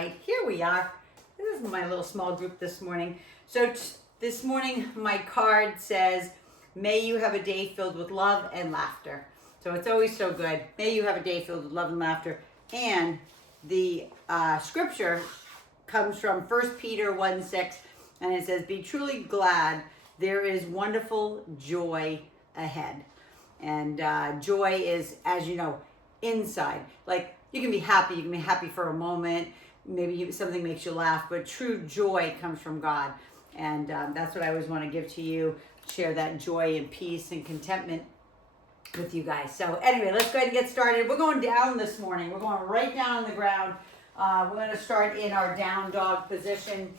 right, here we are. This is my little small group this morning. So this morning, my card says, may you have a day filled with love and laughter. So it's always so good. May you have a day filled with love and laughter. And the scripture comes from 1 Peter 1:6, and it says, be truly glad, there is wonderful joy ahead. And joy is, as you know, inside. Like, you can be happy for a moment, maybe something makes you laugh, but true joy comes from God. And that's what I always want to give to you, share that joy and peace and contentment with you guys. So anyway, let's go ahead and get started. We're going down this morning. We're going right down on the ground. We're going to start in our down dog position.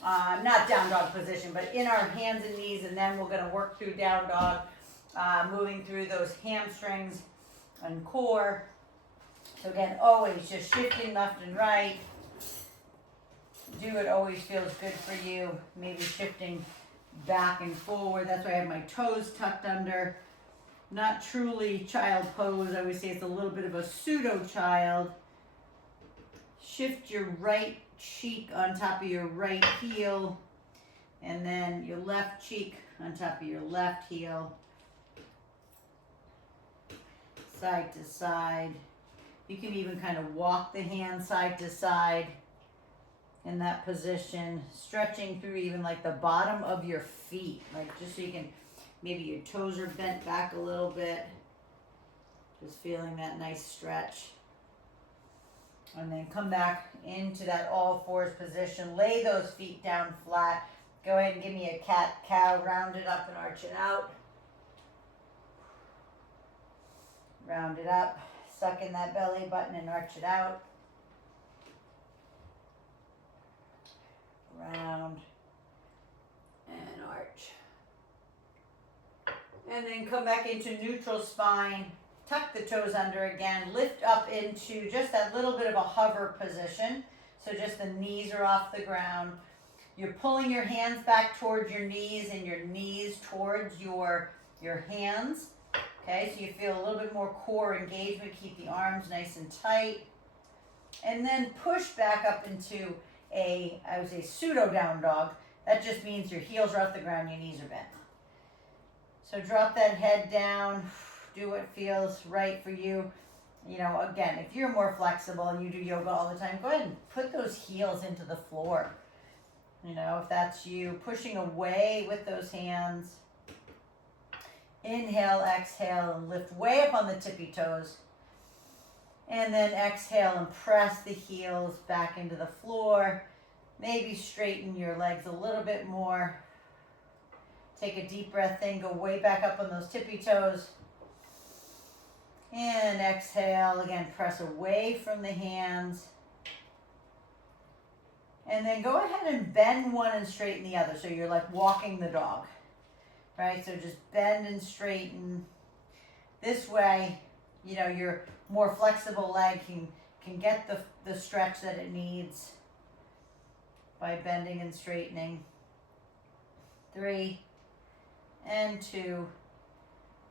Not down dog position, but in our hands and knees, and then we're going to work through down dog, moving through those hamstrings and core. So again, always just shifting left and right. Do what always feels good for you. Maybe shifting back and forward. That's why I have my toes tucked under. Not truly child pose. I always say it's a little bit of a pseudo child. Shift your right cheek on top of your right heel, and then your left cheek on top of your left heel. Side to side. You can even kind of walk the hand side to side in that position, stretching through even like the bottom of your feet, like just so you can, maybe your toes are bent back a little bit, just feeling that nice stretch. And then come back into that all fours position, lay those feet down flat. Go ahead and give me a cat-cow, round it up and arch it out. Round it up, suck in that belly button and arch it out. Round and arch. And then come back into neutral spine. Tuck the toes under again. Lift up into just that little bit of a hover position. So just the knees are off the ground. You're pulling your hands back towards your knees and your knees towards your hands. Okay, so you feel a little bit more core engagement. Keep the arms nice and tight. And then push back up into I would say pseudo down dog. That just means your heels are off the ground, your knees are bent. So drop that head down. Do what feels right for you. You know, again, if you're more flexible and you do yoga all the time, go ahead and put those heels into the floor. You know, if that's you, pushing away with those hands. Inhale, exhale, and lift way up on the tippy toes. And then exhale and press the heels back into the floor. Maybe straighten your legs a little bit more. Take a deep breath in, go way back up on those tippy toes. And exhale, again, press away from the hands. And then go ahead and bend one and straighten the other. So you're like walking the dog, right? So just bend and straighten. This way, you know, your more flexible leg can get the stretch that it needs by bending and straightening. 3 and 2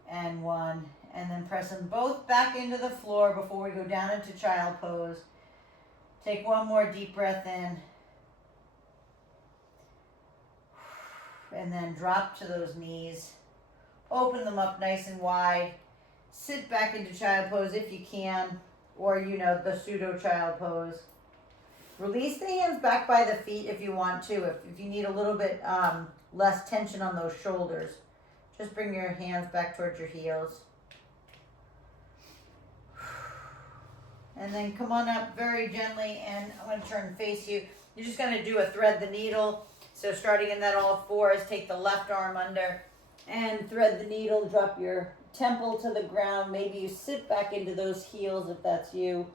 and 1. And then press them both back into the floor before we go down into child pose. Take one more deep breath in. And then drop to those knees. Open them up nice and wide. Sit back into child pose if you can, or you know, the pseudo child pose. Release the hands back by the feet if you want to, if you need a little bit less tension on those shoulders. Just bring your hands back towards your heels. And then come on up very gently, and I'm going to turn and face you. You're just going to do a thread the needle. So starting in that all fours, take the left arm under and thread the needle, drop your temple to the ground. Maybe you sit back into those heels if that's you.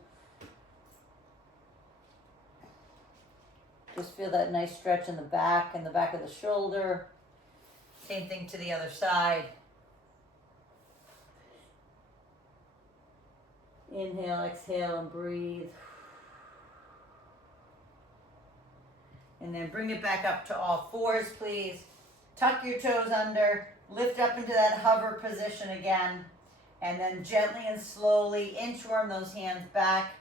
Just feel that nice stretch in the back and the back of the shoulder. Same thing to the other side. Inhale, exhale, and breathe. And then bring it back up to all fours, please. Tuck your toes under. Lift up into that hover position again. And then gently and slowly inchworm those hands back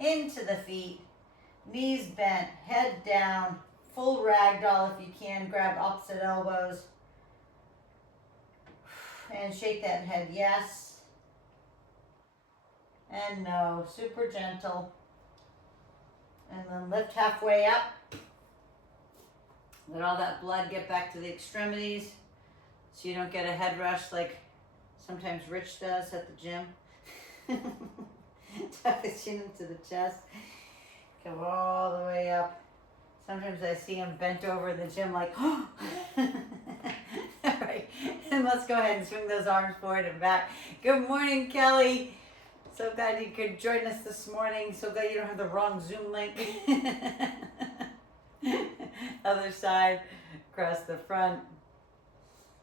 into the feet. knees bent, head down, full ragdoll if you can. Grab opposite elbows. And shake that head, yes. And no, super gentle. And then lift halfway up. Let all that blood get back to the extremities so you don't get a head rush like sometimes Rich does at the gym. Tuck the chin into the chest. Come all the way up. Sometimes I see him bent over in the gym like, oh. All right, and let's go ahead and swing those arms forward and back. Good morning, Kelly. So glad you could join us this morning. So glad you don't have the wrong Zoom link. Other side, across the front.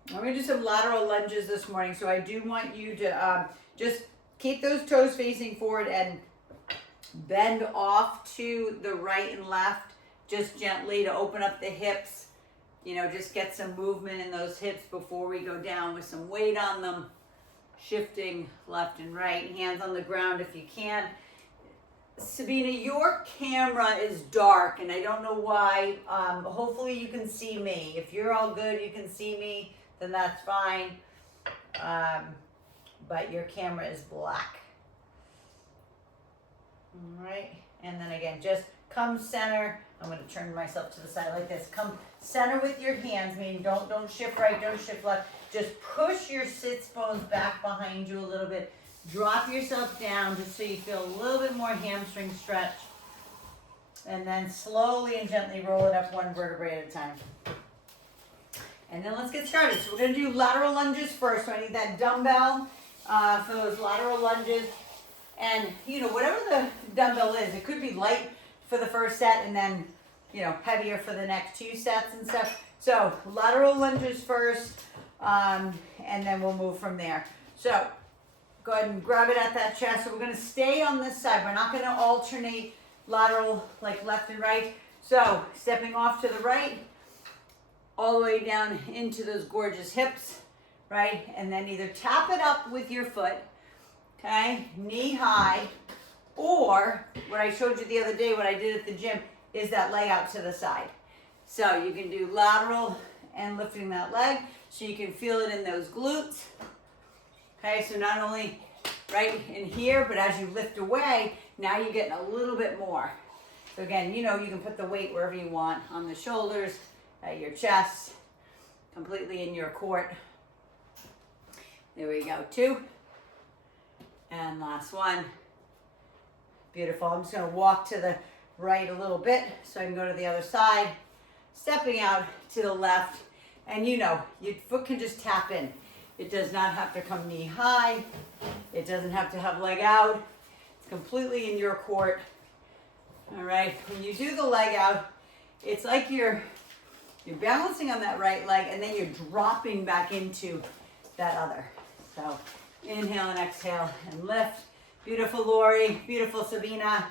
I'm going to do some lateral lunges this morning. So I do want you to just keep those toes facing forward and bend off to the right and left, just gently to open up the hips. You know, just get some movement in those hips before we go down with some weight on them. Shifting left and right, hands on the ground if you can. Sabina, your camera is dark and I don't know why. Hopefully you can see me. If you're all good, you can see me, then that's fine. But your camera is black. All right, and then again, just come center. I'm going to turn myself to the side like this. Come center with your hands, meaning don't shift right, don't shift left. Just push your sits bones back behind you a little bit. Drop yourself down just so you feel a little bit more hamstring stretch. And then slowly and gently roll it up one vertebrae at a time. And then let's get started. So we're going to do lateral lunges first. So I need that dumbbell for those lateral lunges. And, you know, whatever the dumbbell is, it could be light for the first set and then, you know, heavier for the next 2 sets and stuff. So lateral lunges first, and then we'll move from there. So go ahead and grab it at that chest. So we're going to stay on this side. We're not going to alternate lateral like left and right. So stepping off to the right, all the way down into those gorgeous hips, right? And then either tap it up with your foot, okay, knee high, or what I showed you the other day, what I did at the gym, is that leg out to the side. So you can do lateral and lifting that leg so you can feel it in those glutes. Okay, so not only right in here, but as you lift away, now you're getting a little bit more. So again, you know, you can put the weight wherever you want, on the shoulders, at your chest, completely in your court. There we go, 2. And last one. Beautiful. I'm just going to walk to the right a little bit so I can go to the other side. Stepping out to the left. And you know, your foot can just tap in. It does not have to come knee high. It doesn't have to have leg out. It's completely in your court. All right. When you do the leg out, it's like you're balancing on that right leg and then you're dropping back into that other. So inhale and exhale and lift. Beautiful, Lori. Beautiful, Sabina.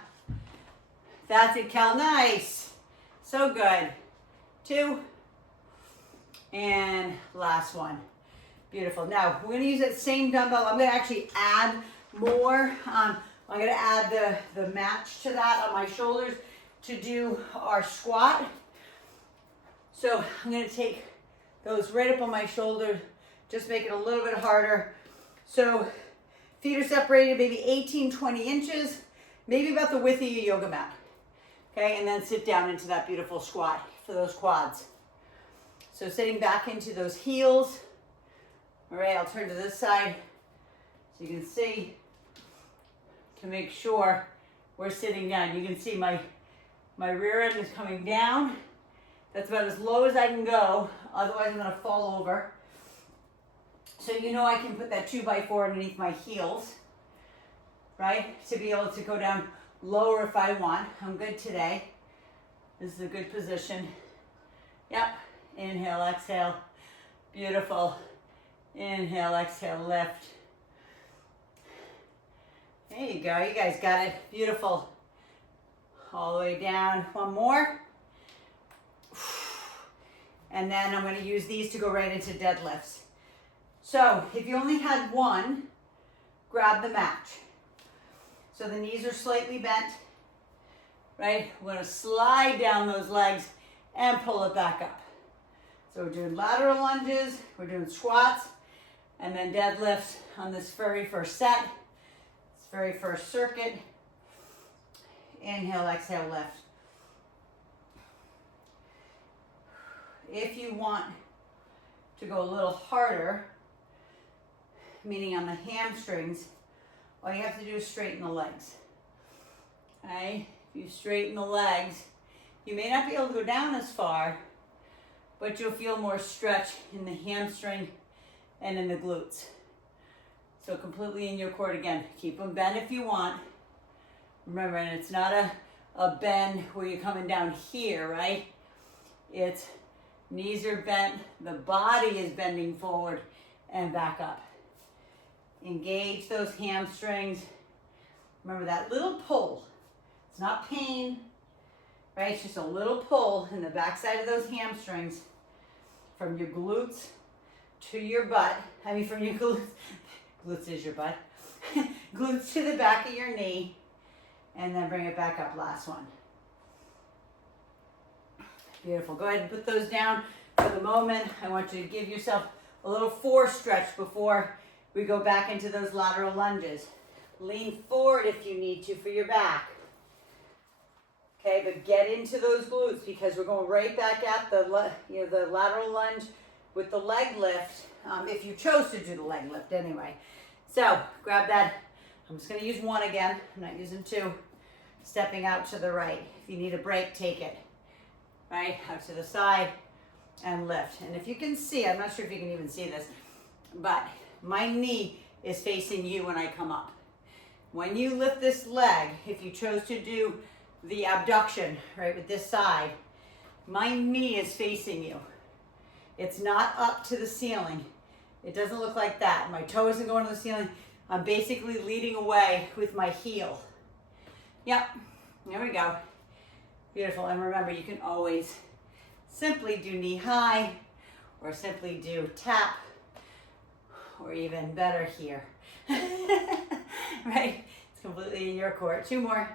That's it, Kel. Nice. So good. 2. And last one. Beautiful. Now, we're going to use that same dumbbell. I'm going to actually add more. I'm going to add the match to that on my shoulders to do our squat. So I'm going to take those right up on my shoulders, just make it a little bit harder. So feet are separated maybe 18, 20 inches, maybe about the width of your yoga mat. Okay, and then sit down into that beautiful squat for those quads. So sitting back into those heels. All right, I'll turn to this side so you can see, to make sure we're sitting down. You can see my rear end is coming down. That's about as low as I can go, otherwise I'm going to fall over. So you know I can put that 2x4 underneath my heels, right? To be able to go down lower if I want. I'm good today. This is a good position. Yep. Inhale, exhale. Beautiful. Inhale, exhale, lift. There you go. You guys got it. Beautiful. All the way down. One more. And then I'm going to use these to go right into deadlifts. So if you only had one, grab the match. So the knees are slightly bent. right? We're gonna slide down those legs and pull it back up. So we're doing lateral lunges, we're doing squats, and then deadlifts on this very first set, this very first circuit. Inhale, exhale, lift. If you want to go a little harder, meaning on the hamstrings, all you have to do is straighten the legs. Okay? If you straighten the legs, you may not be able to go down as far, but you'll feel more stretch in the hamstring and in the glutes. So completely in your core again. Keep them bent if you want. Remember, and it's not a bend where you're coming down here, right? It's knees are bent, the body is bending forward and back up. Engage those hamstrings. Remember that little pull. It's not pain, right? It's just a little pull in the backside of those hamstrings from your glutes to your butt. I mean, from your glutes, glutes is your butt. Glutes to the back of your knee, and then bring it back up, last one. Beautiful, go ahead and put those down for the moment. I want you to give yourself a little force stretch before we go back into those lateral lunges. Lean forward if you need to for your back. Okay, but get into those glutes because we're going right back at the lateral lunge with the leg lift, if you chose to do the leg lift anyway. So grab that. I'm just going to use one again. I'm not using two. Stepping out to the right. If you need a break, take it. Right, out to the side and lift. And if you can see, I'm not sure if you can even see this, but my knee is facing you when I come up. When you lift this leg, if you chose to do the abduction, right, with this side, my knee is facing you. It's not up to the ceiling. It doesn't look like that. My toe isn't going to the ceiling. I'm basically leading away with my heel. Yep, there we go. Beautiful, and remember, you can always simply do knee high, or simply do tap, or even better here. Right? It's completely in your court. Two more.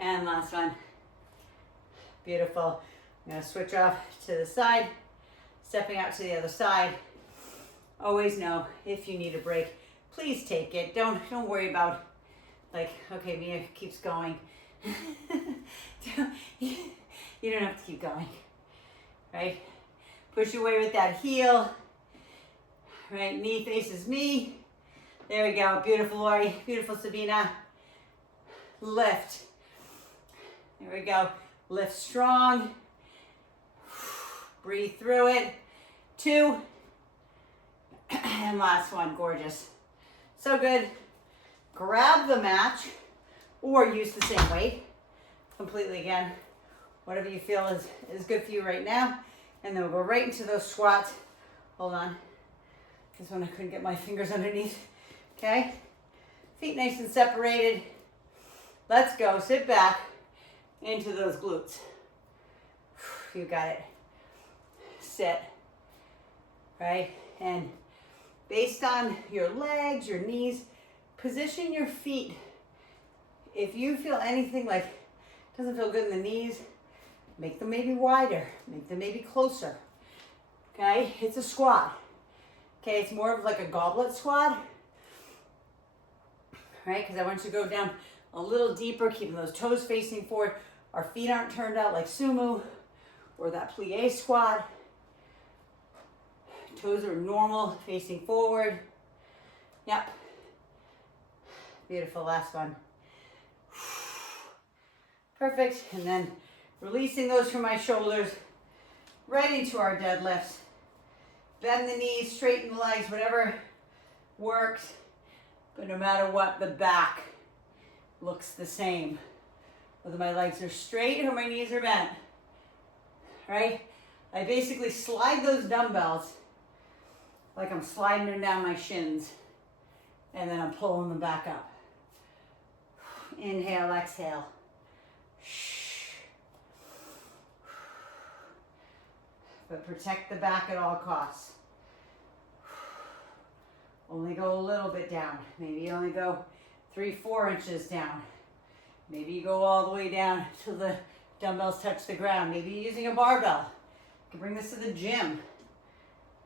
And last one. Beautiful. I'm gonna switch off to the side, stepping out to the other side. Always know if you need a break, please take it. Don't worry about like, okay, Mia keeps going. You don't have to keep going, right? Push away with that heel, right? Knee faces me. There we go. Beautiful, Lori. Beautiful, Sabina. Lift. There we go. Lift strong. Breathe through it. Two. And last one. Gorgeous. So good. Grab the match or use the same weight. Completely again. Whatever you feel is good for you right now. And then we'll go right into those squats. Hold on. This one I couldn't get my fingers underneath. Okay. Feet nice and separated. Let's go. Sit back into those glutes. You got it. Sit. Right? And based on your legs, your knees, position your feet. If you feel anything like doesn't feel good in the knees, make them maybe wider, make them maybe closer. Okay, it's a squat. Okay, it's more of like a goblet squat. Right, because I want you to go down a little deeper, keeping those toes facing forward. Our feet aren't turned out like sumo or that plie squat. Toes are normal, facing forward. Yep. Beautiful, last one. Perfect, and then releasing those from my shoulders, right into our deadlifts. Bend the knees, straighten the legs, whatever works. But no matter what, the back looks the same. Whether my legs are straight or my knees are bent. Right? I basically slide those dumbbells like I'm sliding them down my shins. And then I'm pulling them back up. Inhale, exhale. But protect the back at all costs. Only go a little bit down. Maybe only go 3-4 inches down. Maybe you go all the way down till the dumbbells touch the ground. Maybe you're using a barbell. You can bring this to the gym,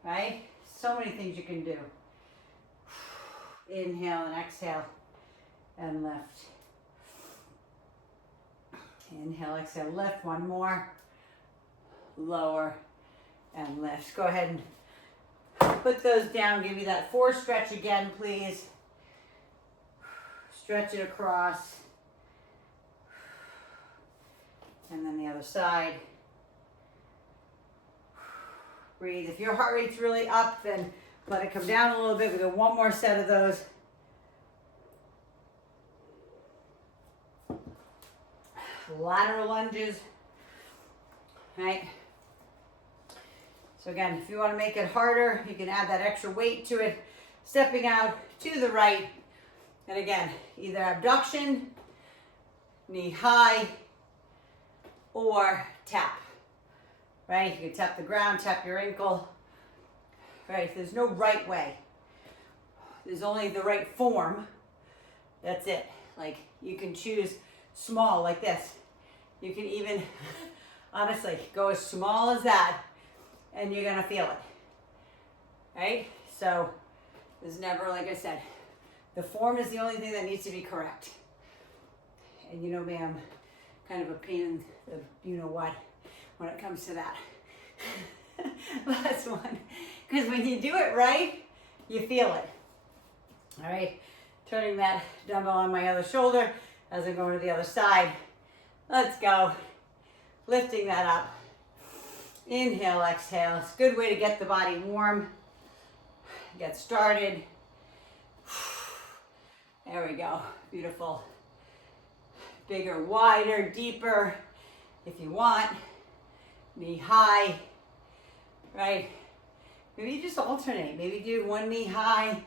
right? So many things you can do. Inhale and exhale and lift. Inhale, exhale, lift. One more. Lower and lift. Go ahead and put those down. Give you that 4 stretch again, please. Stretch it across. And then the other side. Breathe. If your heart rate's really up, then let it come down a little bit. We do one more set of those. Lateral lunges. Right? So again, if you want to make it harder, you can add that extra weight to it. Stepping out to the right. And again, either abduction, knee high, or tap. Right? You can tap the ground, tap your ankle. Right? There's no right way. There's only the right form. That's it. Like, you can choose small like this. You can even, honestly, go as small as that, and you're gonna feel it. Right? So, there's never, like I said, the form is the only thing that needs to be correct. And you know me, I'm kind of a pain in the you-know-what when it comes to that. Last one. Because when you do it right, you feel it. All right, turning that dumbbell on my other shoulder as I'm going to the other side. Let's go. Lifting that up. Inhale, exhale. It's a good way to get the body warm. Get started. There we go. Beautiful. Bigger, wider, deeper if you want. Knee high, right? Maybe you just alternate. Maybe do one knee high,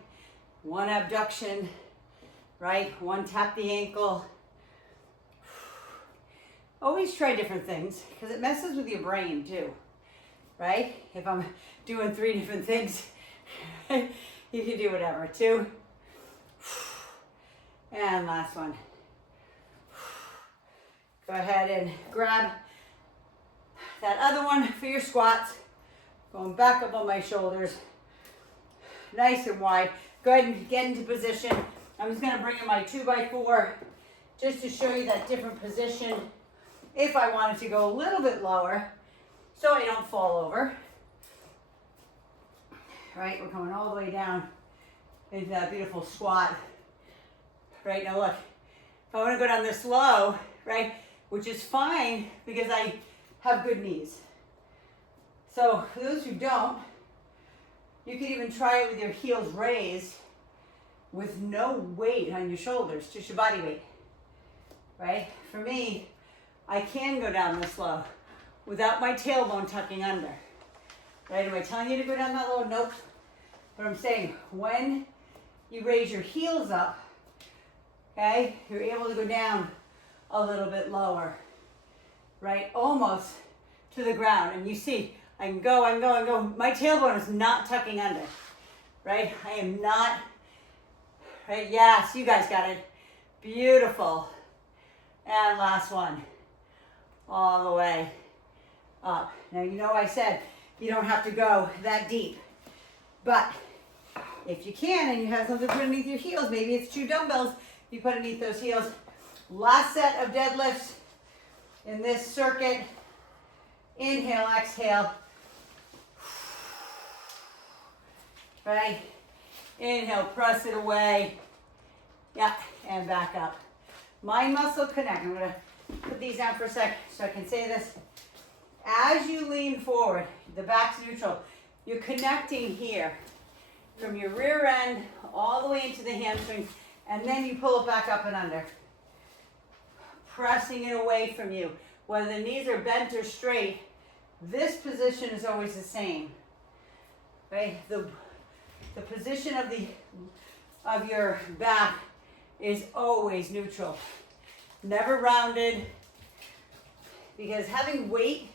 one abduction, right? One tap the ankle. Always try different things because it messes with your brain too, right? If I'm doing 3 different things, you can do whatever. 2. And last one. Go ahead and grab that other one for your squats. Going back up on my shoulders. Nice and wide. Go ahead and get into position. I'm just going to bring in my 2x4 just to show you that different position if I wanted to go a little bit lower so I don't fall over. Right, we're coming all the way down into that beautiful squat. Right, now look, if I want to go down this low, right, which is fine because I have good knees. So for those who don't, you can even try it with your heels raised with no weight on your shoulders, just your body weight, right? For me, I can go down this low without my tailbone tucking under, right? Am I telling you to go down that low? Nope. But I'm saying when you raise your heels up, okay, you're able to go down a little bit lower, right? Almost to the ground. And you see, I can go, I can go, I can go. My tailbone is not tucking under, right? I am not, right? Yes, you guys got it. Beautiful. And last one. All the way up. Now, you know I said you don't have to go that deep. But if you can and you have something to put underneath your heels, maybe it's 2 dumbbells you put underneath those heels. Last set of deadlifts in this circuit. Inhale, exhale. Right? Inhale, press it away. Yeah, and back up. Mind muscle connect. I'm going to put these down for a sec so I can say this. As you lean forward, the back's neutral. You're connecting here from your rear end all the way into the hamstrings, and then you pull it back up and under. Pressing it away from you. Whether the knees are bent or straight, this position is always the same. Right? The position of your back is always neutral. Never rounded. Because having weight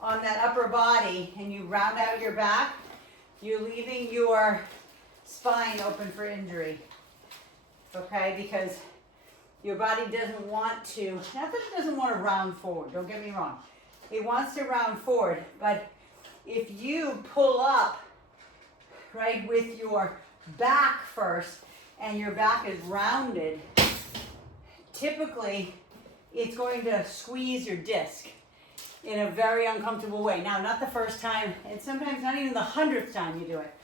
on that upper body and you round out your back, you're leaving your spine open for injury. Okay? Because your body doesn't want to, not that it doesn't want to round forward, don't get me wrong. It wants to round forward, but if you pull up, right, with your back first, and your back is rounded, typically it's going to squeeze your disc in a very uncomfortable way. Now, not the first time, and sometimes not even the 100th time you do it.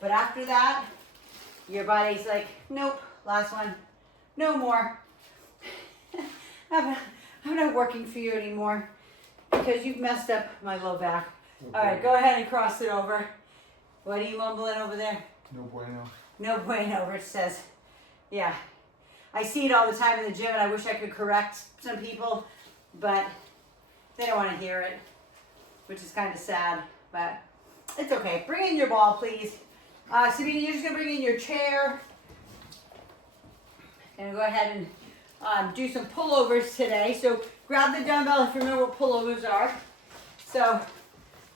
But after that, your body's like, nope, last one, no more. I'm not working for you anymore because you've messed up my low back. Okay. All right, go ahead and cross it over. What are you mumbling over there? No bueno. No bueno, Rich says. Yeah. I see it all the time in the gym, and I wish I could correct some people, but they don't want to hear it, which is kind of sad, but it's okay. Bring in your ball, please. Sabina, you're just going to bring in your chair. And go ahead and do some pullovers today. So grab the dumbbell if you remember what pullovers are. So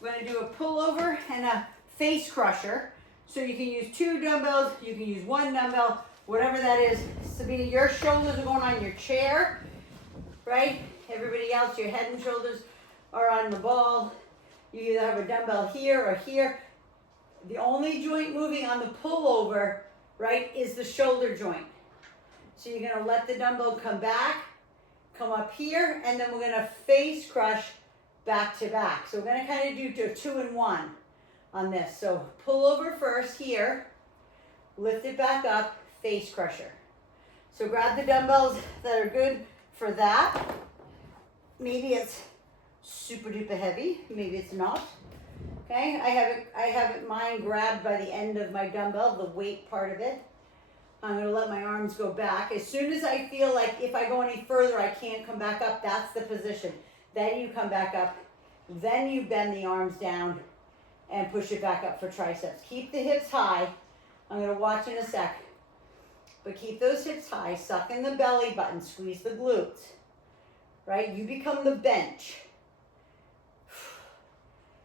we're going to do a pullover and a Facecrusher. So you can use 2 dumbbells, you can use 1 dumbbell, whatever that is. Sabina, your shoulders are going on your chair, right? Everybody else, your head and shoulders are on the ball. You either have a dumbbell here or here. The only joint moving on the pullover, right, is the shoulder joint. So you're going to let the dumbbell come back, come up here, and then we're going to face crush back to back. So we're going to kind of do a 2-in-1 on this. So pull over first here, lift it back up, face crusher. So grab the dumbbells that are good for that. Maybe it's super duper heavy, maybe it's not. Okay, I have it mine grabbed by the end of my dumbbell, the weight part of it. I'm going to let my arms go back. As soon as I feel like if I go any further, I can't come back up, that's the position. Then you come back up, then you bend the arms down and push it back up for triceps. Keep the hips high. I'm going to watch in a sec. But keep those hips high, suck in the belly button, squeeze the glutes. Right? You become the bench.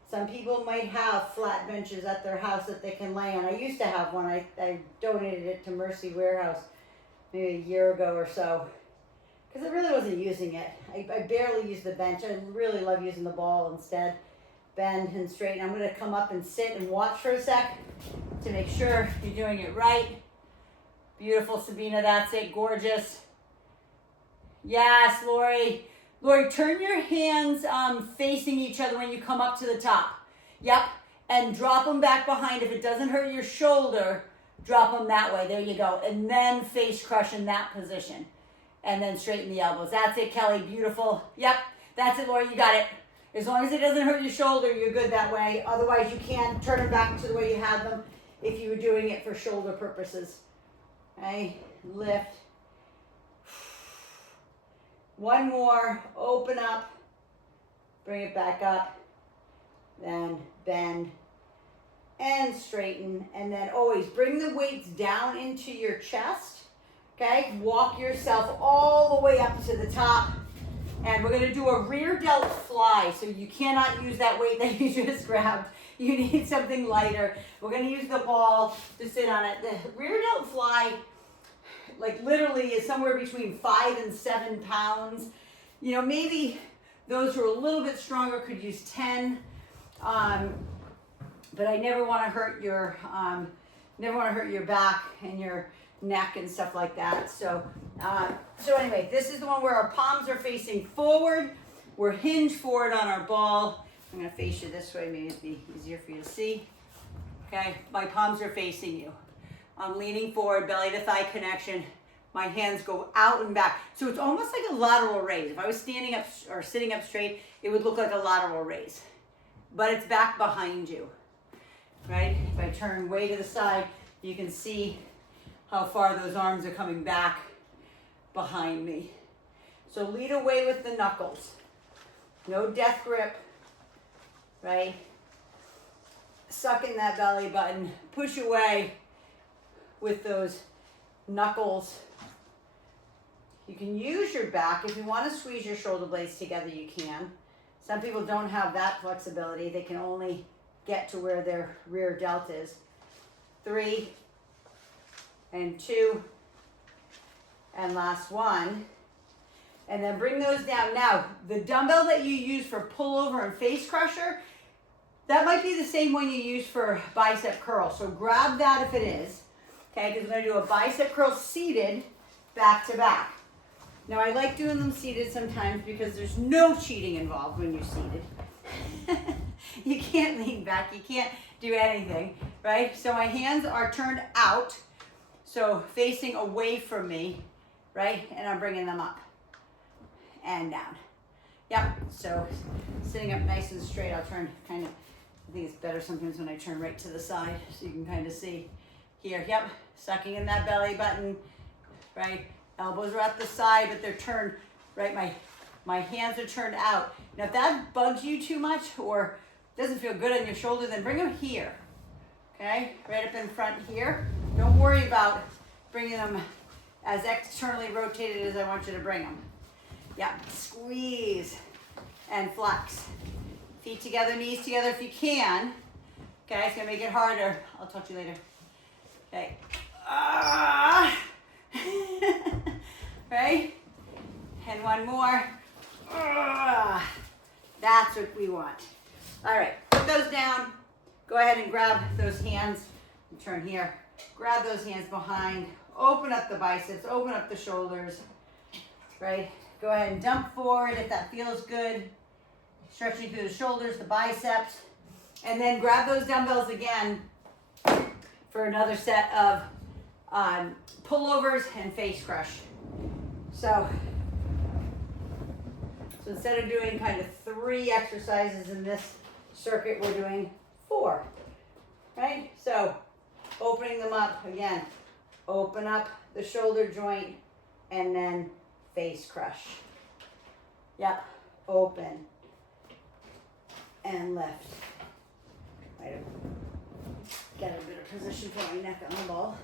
Some people might have flat benches at their house that they can lay on. I used to have one. I donated it to Mercy Warehouse maybe a year ago or so because I really wasn't using it. I barely use the bench. I really love using the ball instead. Bend and straighten. I'm going to come up and sit and watch for a sec to make sure you're doing it right. Beautiful, Sabina. That's it. Gorgeous. Yes, Lori. Lori, turn your hands facing each other when you come up to the top. Yep. And drop them back behind. If it doesn't hurt your shoulder, drop them that way. There you go. And then face crush in that position. And then straighten the elbows. That's it, Kelly. Beautiful. Yep. That's it, Lori. You got it. As long as it doesn't hurt your shoulder, you're good that way. Otherwise, you can turn them back to the way you had them if you were doing it for shoulder purposes. Okay. Lift. One more, open up, bring it back up, then bend and straighten, and then always bring the weights down into your chest, okay? Walk yourself all the way up to the top, and we're gonna do a rear delt fly, so you cannot use that weight that you just grabbed. You need something lighter. We're gonna use the ball to sit on it. The rear delt fly, like literally is somewhere between 5 and 7 pounds. You know, maybe those who are a little bit stronger could use 10. But I never want to hurt your back and your neck and stuff like that. So anyway, this is the one where our palms are facing forward. We're hinged forward on our ball. I'm gonna face you this way, maybe it'd be easier for you to see. Okay, my palms are facing you. I'm leaning forward, belly to thigh connection. My hands go out and back. So it's almost like a lateral raise. If I was standing up or sitting up straight, it would look like a lateral raise. But it's back behind you, right? If I turn way to the side, you can see how far those arms are coming back behind me. So lead away with the knuckles. No death grip, right? Suck in that belly button. Push away with those knuckles. You can use your back. If you want to squeeze your shoulder blades together, you can. Some people don't have that flexibility. They can only get to where their rear delt is. 3 and 2 And last one. And then bring those down. Now, the dumbbell that you use for pullover and Facecrusher, that might be the same one you use for bicep curl. So grab that if it is. Okay, because we're going to do a bicep curl seated back to back. Now, I like doing them seated sometimes because there's no cheating involved when you're seated. You can't lean back. You can't do anything, right? So my hands are turned out, so facing away from me, right? And I'm bringing them up and down. Yep, so sitting up nice and straight, I'll turn kind of, I think it's better sometimes when I turn right to the side so you can kind of see here. Yep, sucking in that belly button, right? Elbows are at the side, but they're turned, right? My hands are turned out. Now, if that bugs you too much or doesn't feel good on your shoulder, then bring them here, okay? Right up in front here. Don't worry about bringing them as externally rotated as I want you to bring them. Yeah, squeeze and flex. Feet together, knees together if you can. Okay, it's gonna make it harder. I'll talk to you later. Okay. Right? And one more. That's what we want. All right, put those down. Go ahead and grab those hands. Turn here. Grab those hands behind. Open up the biceps. Open up the shoulders. Right? Go ahead and dump forward if that feels good. Stretching through the shoulders, the biceps. And then grab those dumbbells again for another set of pullovers and Facecrush. So instead of doing kind of 3 exercises in this circuit, we're doing 4, right? So opening them up again, open up the shoulder joint and then Facecrush. Yep, open and lift. Right, get a better position for my neck on the ball.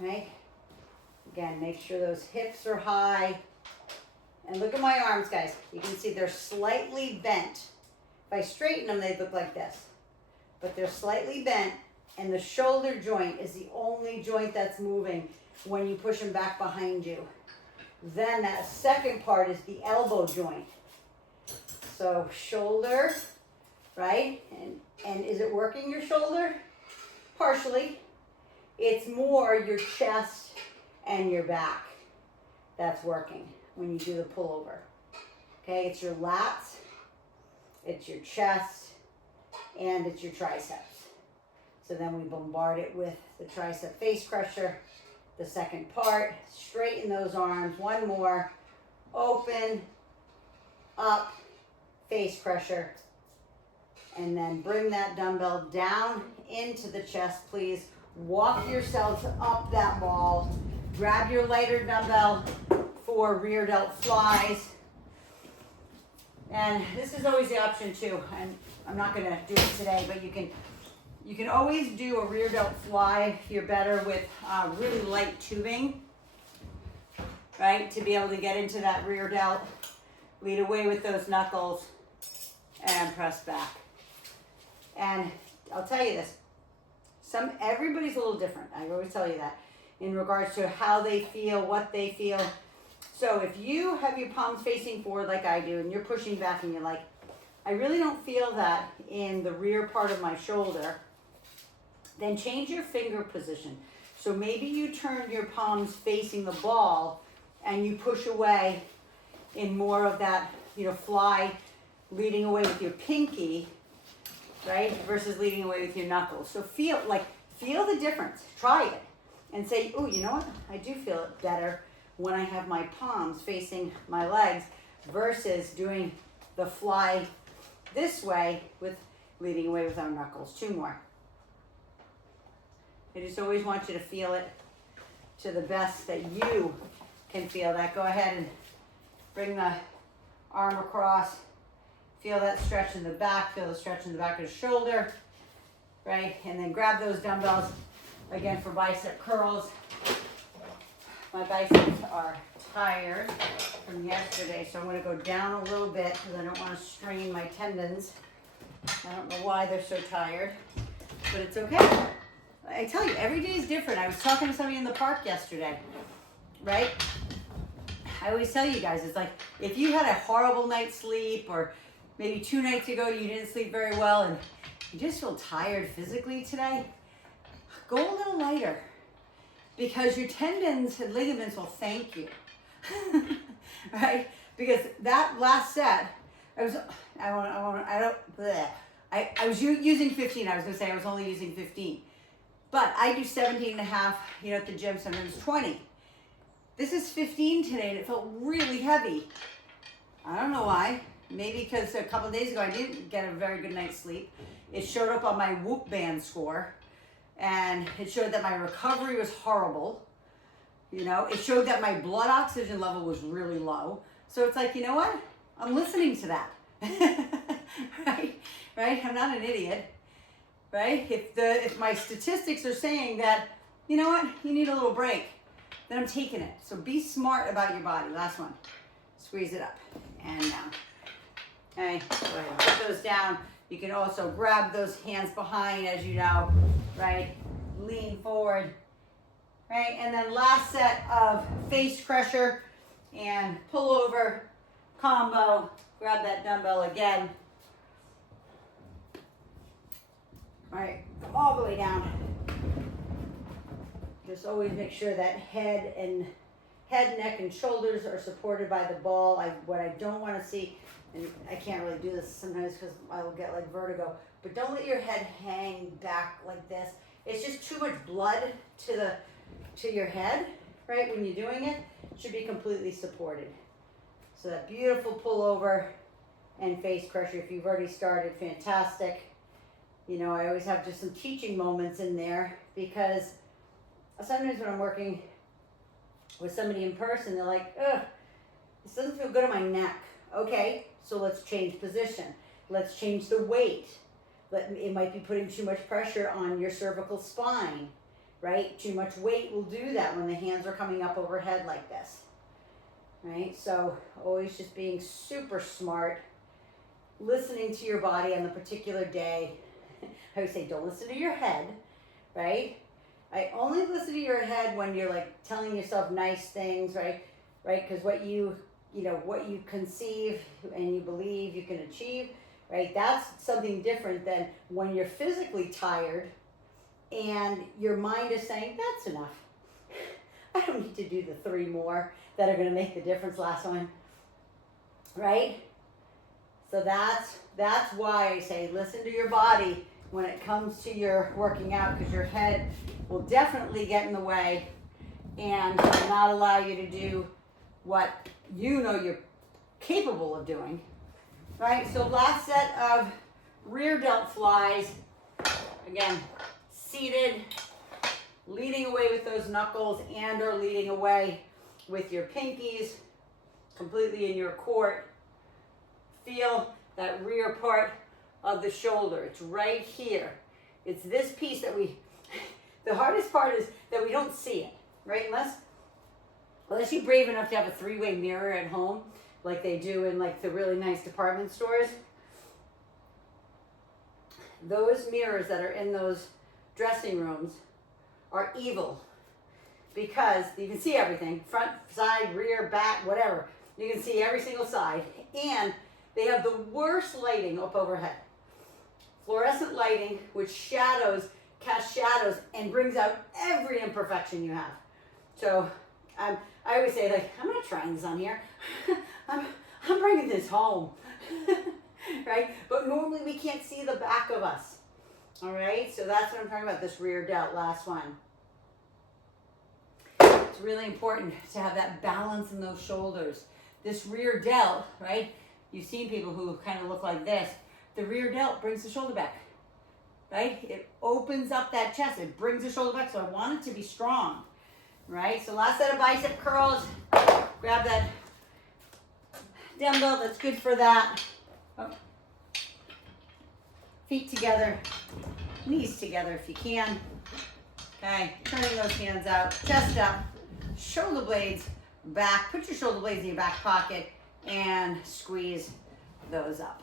Right? Again, make sure those hips are high. And look at my arms, guys. You can see they're slightly bent. If I straighten them, they look like this. But they're slightly bent, and the shoulder joint is the only joint that's moving when you push them back behind you. Then that second part is the elbow joint. So shoulder, right? And is it working your shoulder? Partially. It's more your chest and your back that's working when you do the pullover. Okay, it's your lats, it's your chest, and it's your triceps. So then we bombard it with the tricep Facecrusher. The second part, straighten those arms. One more, open, up, Facecrusher. And then bring that dumbbell down into the chest, please. Walk yourselves up that ball. Grab your lighter dumbbell for rear delt flies. And this is always the option too. And I'm not gonna do it today, but you can always do a rear delt fly if you're better with really light tubing, right? To be able to get into that rear delt, lead away with those knuckles, and press back. And I'll tell you this, everybody's a little different. I always tell you that in regards to how they feel, what they feel. So if you have your palms facing forward like I do, and you're pushing back and you're like, I really don't feel that in the rear part of my shoulder, then change your finger position. So maybe you turn your palms facing the ball and you push away in more of that, fly, leading away with your pinky, right? Versus leading away with your knuckles. So feel the difference. Try it and say, oh, you know what? I do feel it better when I have my palms facing my legs versus doing the fly this way with leading away with our knuckles. 2 more. I just always want you to feel it to the best that you can feel that. Go ahead and bring the arm across. Feel that stretch in the back. Feel the stretch in the back of the shoulder, right? And then grab those dumbbells again for bicep curls. My biceps are tired from yesterday, so I'm going to go down a little bit because I don't want to strain my tendons. I don't know why they're so tired, but it's okay. I tell you, every day is different. I was talking to somebody in the park yesterday, right? I always tell you guys, it's like, if you had a horrible night's sleep, or maybe 2 nights ago you didn't sleep very well and you just feel tired physically today, go a little lighter, because your tendons and ligaments will thank you, right? Because that last set, I was using 15. I was gonna say I was only using 15, but I do 17 and a half, at the gym, sometimes 20. This is 15 today, and it felt really heavy. I don't know why. Maybe because a couple of days ago I didn't get a very good night's sleep. It showed up on my Whoop band score, and it showed that my recovery was horrible. It showed that my blood oxygen level was really low. So it's like, you know what? I'm listening to that. Right? I'm not an idiot. Right? If my statistics are saying that, you know what? You need a little break, then I'm taking it. So be smart about your body. Last one. Squeeze it up and down. Okay, go ahead and put those down. You can also grab those hands behind, as you know, right? Lean forward, right? And then last set of Facecrusher and Pullover combo. Grab that dumbbell again. All right, come all the way down. Just always make sure that head, neck, and shoulders are supported by the ball. What I don't want to see, and I can't really do this sometimes because I will get like vertigo, but don't let your head hang back like this. It's just too much blood to your head, right? When you're doing it, it should be completely supported. So that beautiful pullover and Facecrusher. If you've already started, fantastic. I always have just some teaching moments in there, because sometimes when I'm working with somebody in person, they're like, ugh, this doesn't feel good on my neck. Okay, so let's change position. Let's change the weight. It might be putting too much pressure on your cervical spine, right? Too much weight will do that when the hands are coming up overhead like this, right? So always just being super smart, listening to your body on the particular day. I would say don't listen to your head, right? I only listen to your head when you're like telling yourself nice things, right? Because what you conceive and you believe you can achieve, right? That's something different than when you're physically tired and your mind is saying, that's enough. I don't need to do the 3 more that are going to make the difference last one, right? So that's why I say listen to your body when it comes to your working out, because your head will definitely get in the way and not allow you to do what you're capable of doing, right? So last set of rear delt flies. Again, seated, leading away with those knuckles and or leading away with your pinkies, completely in your court. Feel that rear part of the shoulder. It's right here. It's this piece that the hardest part is that we don't see it, right? Unless you're brave enough to have a 3-way mirror at home, like they do in like the really nice department stores. Those mirrors that are in those dressing rooms are evil, because you can see everything, front, side, rear, back, whatever. You can see every single side, and they have the worst lighting up overhead. Fluorescent lighting, which casts shadows and brings out every imperfection you have. So I always say, like, I'm not trying this on here. I'm bringing this home, right? But normally we can't see the back of us, all right? So that's what I'm talking about, this rear delt, last one. It's really important to have that balance in those shoulders. This rear delt, right? You've seen people who kind of look like this. The rear delt brings the shoulder back, right? It opens up that chest. It brings the shoulder back, so I want it to be strong, right? So last set of bicep curls. Grab that dumbbell that's good for that. Oh. Feet together, knees together if you can. Okay, turning those hands out, chest up, shoulder blades back. Put your shoulder blades in your back pocket and squeeze those up,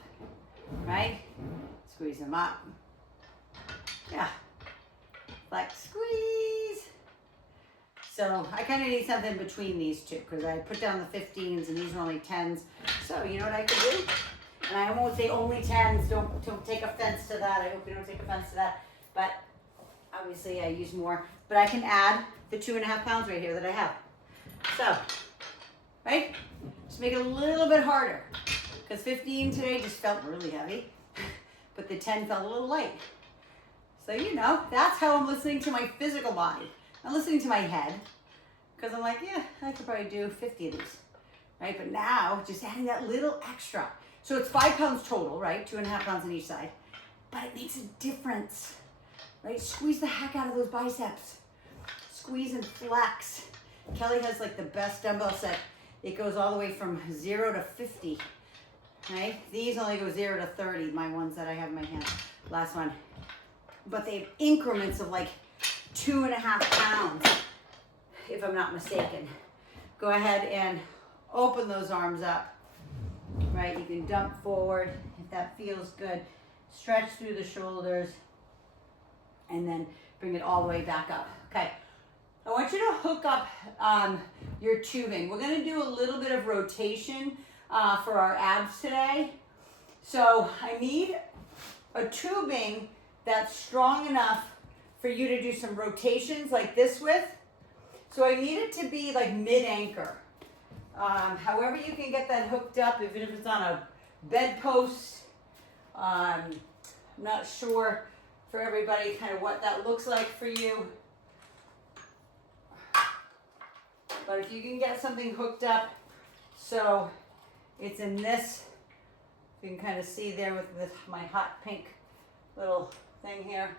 right? Squeeze them up. Yeah, like squeeze. So I kind of need something between these two because I put down the 15s and these are only 10s. So you know what I can do? And I won't say only 10s. Don't take offense to that. I hope you don't take offense to that. But obviously I use more. But I can add the 2.5 pounds right here that I have. So, right? Just make it a little bit harder. Because 15 today just felt really heavy. But the 10 felt a little light. So you know, that's how I'm listening to my physical body. I'm listening to my head. Because I'm like, yeah, I could probably do 50 of these. Right? But now, just adding that little extra. So it's 5 pounds total, right? 2.5 pounds on each side. But it makes a difference. Right? Squeeze the heck out of those biceps. Squeeze and flex. Kelly has like the best dumbbell set. It goes all the way from 0 to 50. Right? These only go 0 to 30, my ones that I have in my hand. Last one. But they have increments of like 2.5 pounds, if I'm not mistaken. Go ahead and open those arms up. Right? You can dump forward if that feels good. Stretch through the shoulders. And then bring it all the way back up. Okay. I want you to hook up your tubing. We're going to do a little bit of rotation for our abs today. So I need a tubing that's strong enough for you to do some rotations like this with. So I need it to be like mid-anchor. However you can get that hooked up, even if it's on a bedpost. I'm not sure for everybody kind of what that looks like for you. But if you can get something hooked up so it's in this, you can kind of see there with my hot pink little thing here.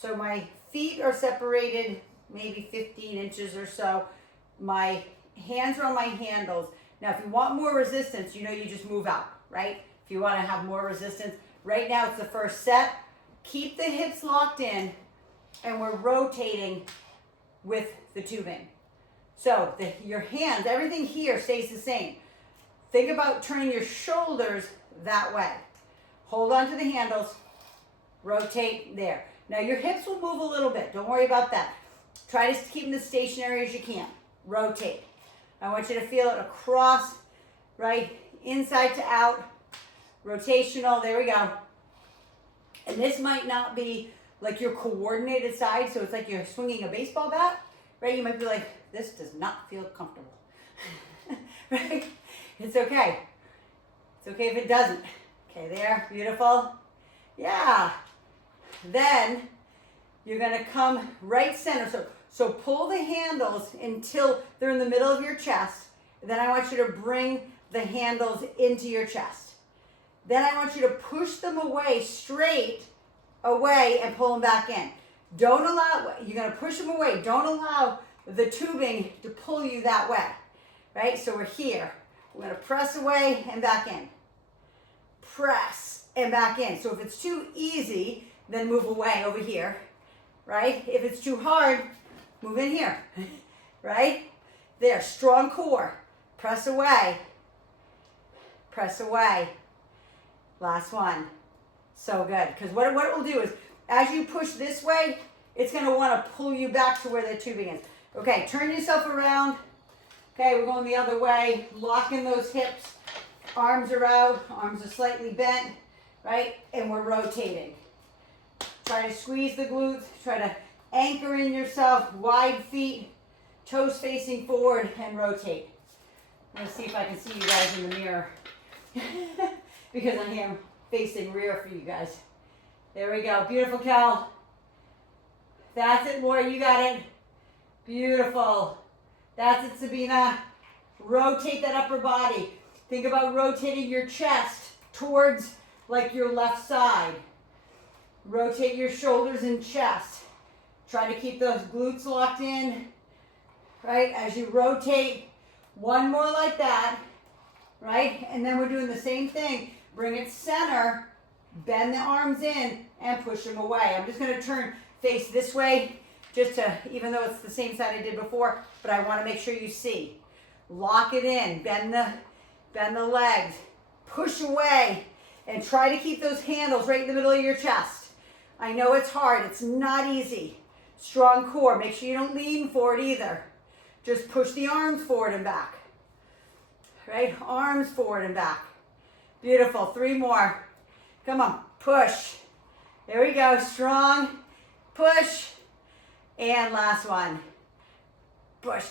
So my feet are separated maybe 15 inches or so. My hands are on my handles. Now, if you want more resistance, you know, you just move out, right? If you want to have more resistance. Right now, it's the first set. Keep the hips locked in, and we're rotating with the tubing. So your hands, everything here stays the same. Think about turning your shoulders that way. Hold on to the handles. Rotate there. Now your hips will move a little bit. Don't worry about that. Try to keep them as stationary as you can. Rotate. I want you to feel it across, right? Inside to out. Rotational. There we go. And this might not be like your coordinated side, so it's like you're swinging a baseball bat, right? You might be like, this does not feel comfortable, right? It's okay. It's okay if it doesn't. Okay, there, beautiful. Yeah. Then you're gonna come right center. So pull the handles until they're in the middle of your chest. Then I want you to bring the handles into your chest. Then I want you to push them away, straight away, and pull them back in. Don't allow, you're gonna push them away. Don't allow the tubing to pull you that way, right? So we're here. We're gonna press away and back in. Press and back in. So if it's too easy, then move away over here, right? If it's too hard, move in here, right? There, strong core. Press away. Press away. Last one. So good. Because what it will do is, as you push this way, it's going to want to pull you back to where the tubing is. Okay, turn yourself around. Okay, we're going the other way. Lock in those hips. Arms are out. Arms are slightly bent, right? And we're rotating. Try to squeeze the glutes. Try to anchor in yourself. Wide feet. Toes facing forward and rotate. I'm going to see if I can see you guys in the mirror. Because I am facing rear for you guys. There we go. Beautiful, Cal. That's it, Laura. You got it. Beautiful. That's it, Sabina. Rotate that upper body. Think about rotating your chest towards like your left side. Rotate your shoulders and chest. Try to keep those glutes locked in. Right? As you rotate, one more like that. Right? And then we're doing the same thing. Bring it center, bend the arms in, and push them away. I'm just going to turn face this way, just to, even though it's the same side I did before, but I want to make sure you see. Lock it in, bend the legs, push away, and try to keep those handles right in the middle of your chest. I know it's hard, it's not easy. Strong core. Make sure you don't lean forward either. Just push the arms forward and back. Right? Arms forward and back. Beautiful. 3 more. Come on. Push. There we go. Strong. Push. And last one. Push.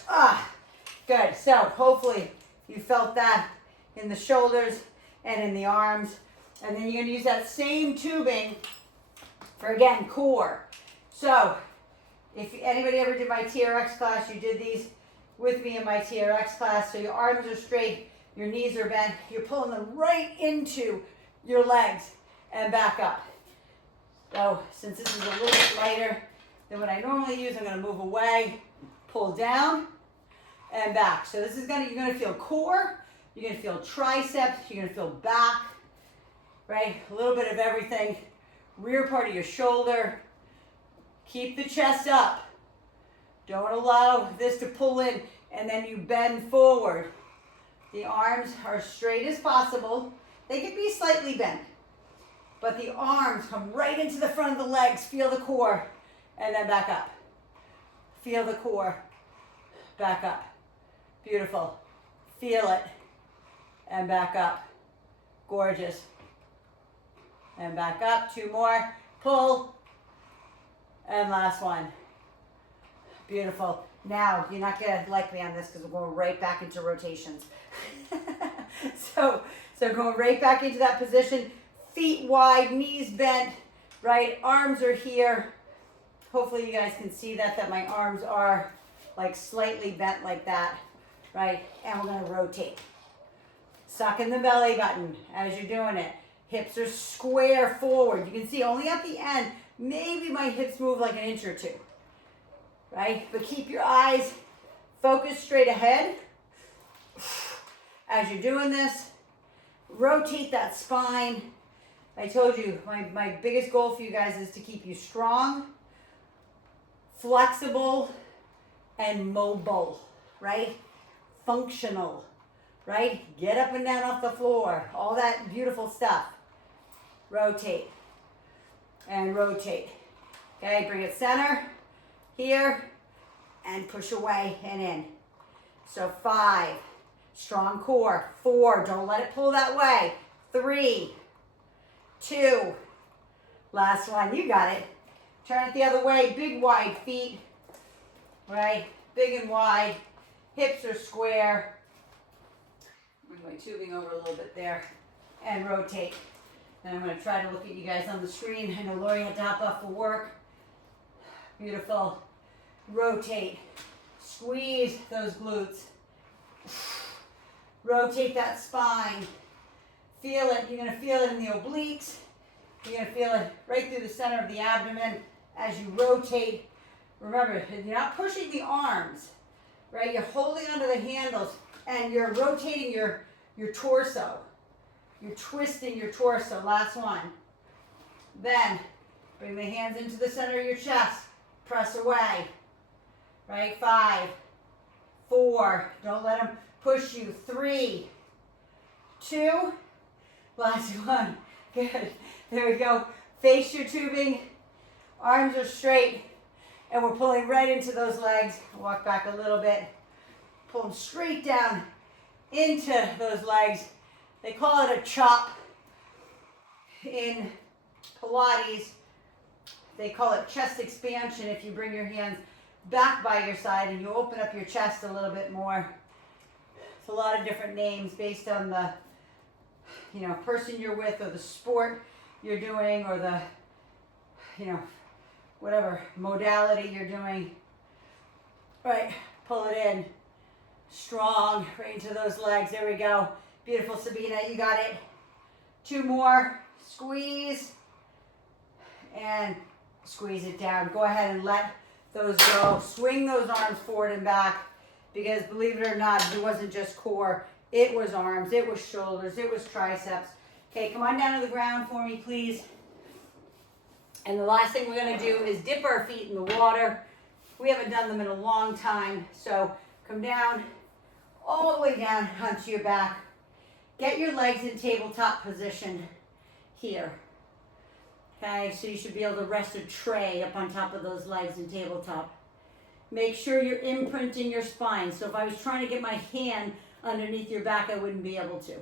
Good. So hopefully you felt that in the shoulders and in the arms. And then you're going to use that same tubing for, again, core. So if anybody ever did my TRX class, you did these with me in my TRX class. So your arms are straight, your knees are bent. You're pulling them right into your legs and back up. So since this is a little bit lighter than what I normally use, I'm going to move away, pull down, and back. So this is you're going to feel core, you're going to feel triceps, you're going to feel back, right? A little bit of everything. Rear part of your shoulder. Keep the chest up. Don't allow this to pull in and then you bend forward. The arms are straight as possible. They can be slightly bent, but the arms come right into the front of the legs. Feel the core and then back up. Feel the core, back up. Beautiful. Feel it and back up. Gorgeous. And back up. 2 more. Pull. And last one. Beautiful. Now, you're not going to like me on this because we're going right back into rotations. So going right back into that position. Feet wide, knees bent, right? Arms are here. Hopefully you guys can see that my arms are like slightly bent like that, right? And we're going to rotate. Suck in the belly button as you're doing it. Hips are square forward. You can see only at the end, maybe my hips move like an inch or 2, right? But keep your eyes focused straight ahead. As you're doing this, rotate that spine. I told you, my biggest goal for you guys is to keep you strong, flexible, and mobile, right? Functional, right? Get up and down off the floor, all that beautiful stuff. Rotate and rotate. Okay, bring it center, here, and push away and in. So 5, strong core. 4, don't let it pull that way. 3, 2, last one, you got it. Turn it the other way, big wide feet, right? Big and wide, hips are square. Bring my tubing over a little bit there and rotate. And I'm going to try to look at you guys on the screen. I know Lori had to hop off for work. Beautiful. Rotate. Squeeze those glutes. Rotate that spine. Feel it. You're going to feel it in the obliques. You're going to feel it right through the center of the abdomen as you rotate. Remember, you're not pushing the arms, right? You're holding onto the handles and you're rotating your torso. You're twisting your torso. Last one. Then bring the hands into the center of your chest. Press away. Right? 5, 4. Don't let them push you. 3, 2. Last one. Good. There we go. Face your tubing. Arms are straight. And we're pulling right into those legs. Walk back a little bit. Pull them straight down into those legs. They call it a chop in Pilates. They call it chest expansion if you bring your hands back by your side and you open up your chest a little bit more. It's a lot of different names based on the person you're with or the sport you're doing or the whatever modality you're doing. Right, pull it in. Strong, right into those legs. There we go. Beautiful, Sabina, you got it. 2 more. Squeeze. And squeeze it down. Go ahead and let those go. Swing those arms forward and back because believe it or not, it wasn't just core. It was arms, it was shoulders, it was triceps. Okay, come on down to the ground for me, please. And the last thing we're going to do is dip our feet in the water. We haven't done them in a long time. So come down, all the way down onto your back. Get your legs in tabletop position here. Okay, so you should be able to rest a tray up on top of those legs in tabletop. Make sure you're imprinting your spine. So if I was trying to get my hand underneath your back, I wouldn't be able to.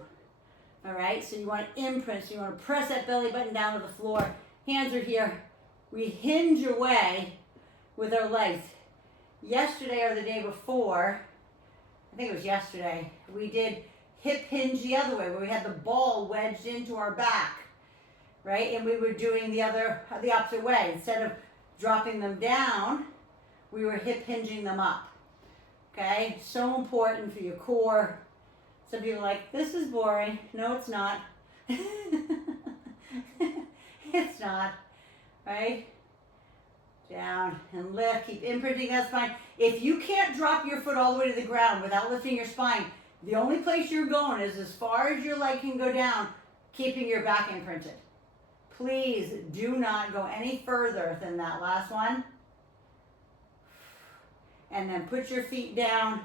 All right, so you want to imprint, so you want to press that belly button down to the floor. Hands are here. We hinge away with our legs. Yesterday or the day before, I think it was yesterday, we did hip hinge the other way, where we had the ball wedged into our back, right? And we were doing the opposite way. Instead of dropping them down, we were hip hinging them up. Okay, so important for your core. Some people are like, this is boring. No, it's not. It's not, right? Down and lift, keep imprinting that spine. If you can't drop your foot all the way to the ground without lifting your spine, the only place you're going is as far as your leg can go down, keeping your back imprinted. Please do not go any further than that last one. And then put your feet down,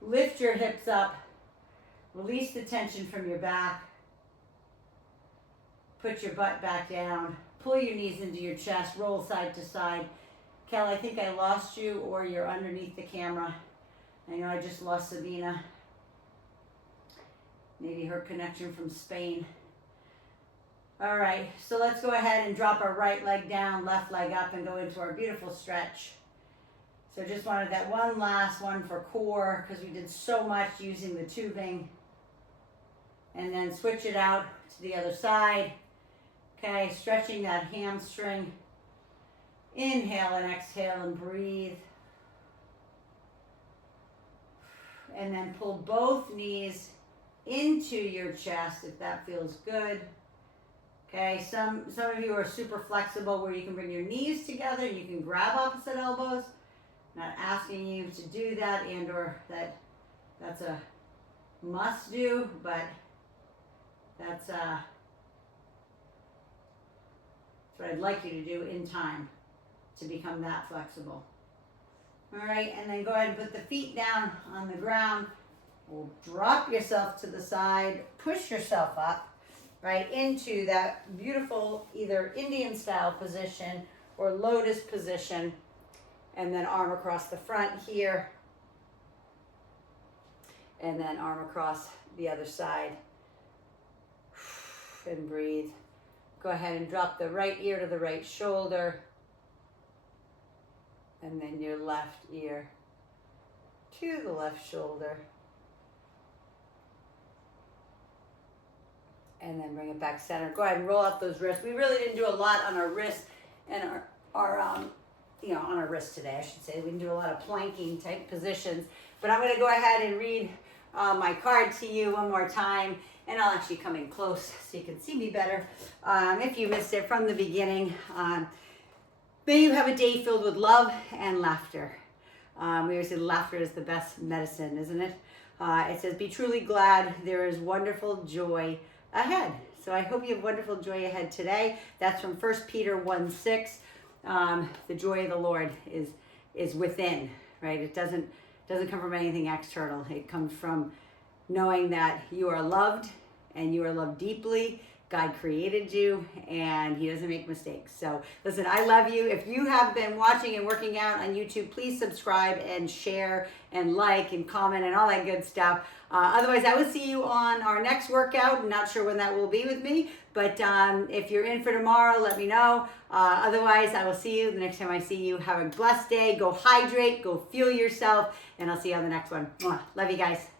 lift your hips up, release the tension from your back, put your butt back down, pull your knees into your chest, roll side to side. Kel, I think I lost you, or you're underneath the camera. I know I just lost Sabina. Maybe her connection from Spain. All right, so let's go ahead and drop our right leg down, left leg up, and go into our beautiful stretch. So just wanted that one last one for core, because we did so much using the tubing. And then switch it out to the other side. Okay, stretching that hamstring. Inhale and exhale and breathe. And then pull both knees into your chest if that feels good. Okay, some of you are super flexible where you can bring your knees together, you can grab opposite elbows. Not asking you to do that, and or that's a must do, but that's what I'd like you to do in time to become that flexible. All right, and then go ahead and put the feet down on the ground. We'll drop yourself to the side, push yourself up, right, into that beautiful either Indian style position or lotus position. And then arm across the front here. And then arm across the other side. And breathe. Go ahead and drop the right ear to the right shoulder. And then your left ear to the left shoulder. And then bring it back center. Go ahead and roll out those wrists. We really didn't do a lot on our wrists and our on our wrist today, I should say. We can do a lot of planking type positions, but I'm going to go ahead and read my card to you one more time, and I'll actually come in close so you can see me better. If you missed it from the beginning, may you have a day filled with love and laughter. We always say laughter is the best medicine, isn't it? It says, be truly glad, there is wonderful joy ahead. So I hope you have wonderful joy ahead today. That's from 1 Peter 1:6. The joy of the Lord is within, right? It doesn't come from anything external. It comes from knowing that you are loved and you are loved deeply. God created you and he doesn't make mistakes. So listen, I love you. If you have been watching and working out on YouTube, please subscribe and share and like and comment and all that good stuff. Otherwise, I will see you on our next workout. I'm not sure when that will be with me, but if you're in for tomorrow, let me know. Otherwise, I will see you the next time I see you. Have a blessed day. Go hydrate, go fuel yourself, and I'll see you on the next one. Mwah. Love you guys.